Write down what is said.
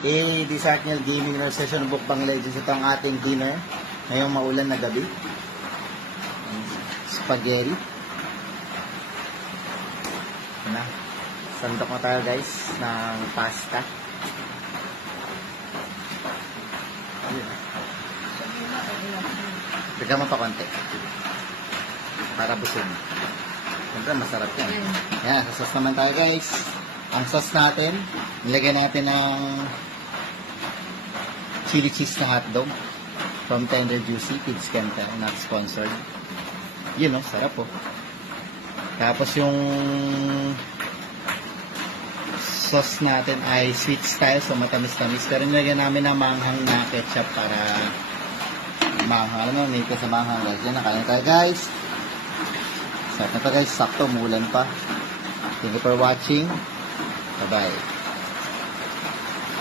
Di sa Artnel Gaming Nerd Session Bukbang Legends. Ito ang ating dinner ngayong maulan na gabi. Spaghetti. Na. Sandok na tayo guys ng pasta. Bigyan mo pa konti. Para busog. Siyempre masarap yan. Yan, sa sauce naman tayo guys. Ang sauce natin, nilagay natin ng chili cheese na hotdog from Tender Juicy, Kids Kenta, not sponsored. Yun o, sarap po. Tapos yung sauce natin ay sweet style, so matamis-tamis. Pero nilagyan namin ng manghang na ketchup para manghang. Ano, may ka sa manghang guys. Yan, nakain tayo guys. Sarap na to guys, sakto, umulan pa. Thank you for watching. Bye-bye.